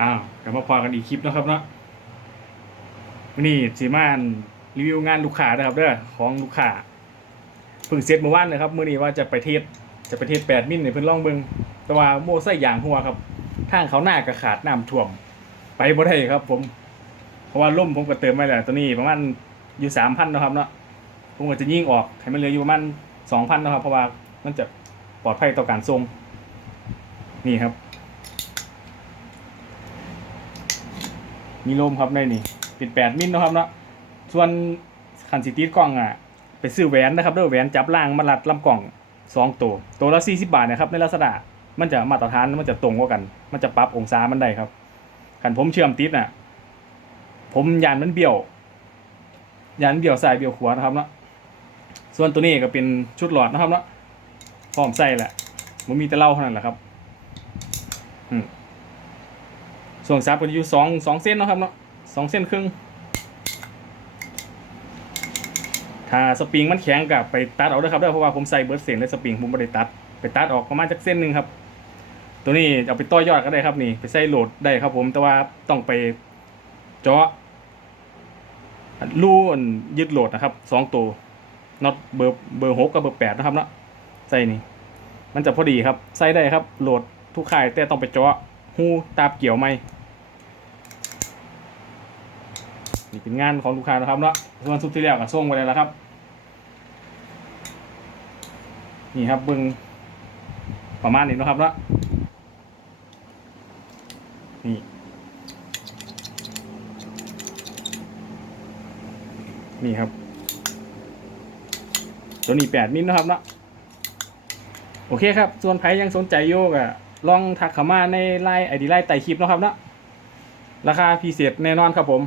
อ้าวกลับมาพอกันอีกคลิปนะครับเนาะวันนี้สีมานรีวิวงานลูกค้านะครับเด้อของลูกค้าเพิ่งเสร็จเมื่อวานเลยครับมื้อนี้ว่าจะไปเทสจะไปเทส8มิลเนี่ยเพิ่นลองเบิ่งแต่ว่าโม่ใส่ยางหัวครับทางเขาหน้าก็ขาดน้ำท่วมไปบ่ได้ครับ ผม เพราะว่าล่มผมก็เติมไว้แล้วตัวนี้ประมาณอยู่3,000เนาะครับเนาะผมก็จะยิ่งออกให้มันเหลืออยู่ประมาณ2,000เนาะครับ เพราะว่ามันจะปลอดภัยต่อการส่งนี่ครับ มีลมครับในนี่เป็นแปดมิลนะครับเนาะส่วนขันสิตีกล้องอะไปซื้อแหวนนะครับด้วยแหวนจับล่างมารัดลำกล่องสองตัวตัวละสี่สิบาทนะครับในลักษณะมันจะมาตรฐานมันจะตรงกว่ากัน มันจะปรับองศามันได้ครับขันผมเชื่อมติดน่ะ ผมยานมันเบี้ยว ยานเบี้ยวซ้ายเบี้ยวขวานะครับเนาะส่วนตัวนี้ก็เป็นชุดหลอดนะครับเนาะพร้อมใส่แหละมันมีแต่เหล่าเท่านั้นแหละครับอืม ส่วนซับก็อยู่สองสองเส้นนะครับเนาะสองเส้นครึ่ง ถ้าสปริงมันแข็งกับไปตัดออกด้วยครับเด้อเพราะว่าผมใส่เบิร์ดเสียงและสปริงผมไม่ได้ตัด ไปตัดออกประมาณจากเส้นหนึ่งครับ ตัวนี้เอาไปต่อยอดก็ได้ครับนี่ไปใส่โหลดได้ครับผมแต่ว่าต้องไปเจาะรูอันยึดโหลดนะครับสองตัวน็อตเบอร์เบอร์หกกับเบอร์แปดนะครับเนาะใส่นี่มันจะพอดีครับใส่ได้ครับโหลดทุกค่ายแต่ต้องไปเจาะหูตาบเกี่ยวไหม นี่เป็นงานของลูกค้านะครับเนาะส่วนสุดที่แล้วก็ส่งไปเลยแล้วครับ นี่ครับเบึงประมาณนี้นะครับเนาะนี่นี่ครับ ตัวนี้แปดมิลนะครับเนาะโอเคครับ ส่วนใครยังสนใจโยกอะลองทักเข้ามาในไลน์ไอดีไลน์ไต่คลิปนะครับเนาะราคาพิเศษแน่นอนครับผม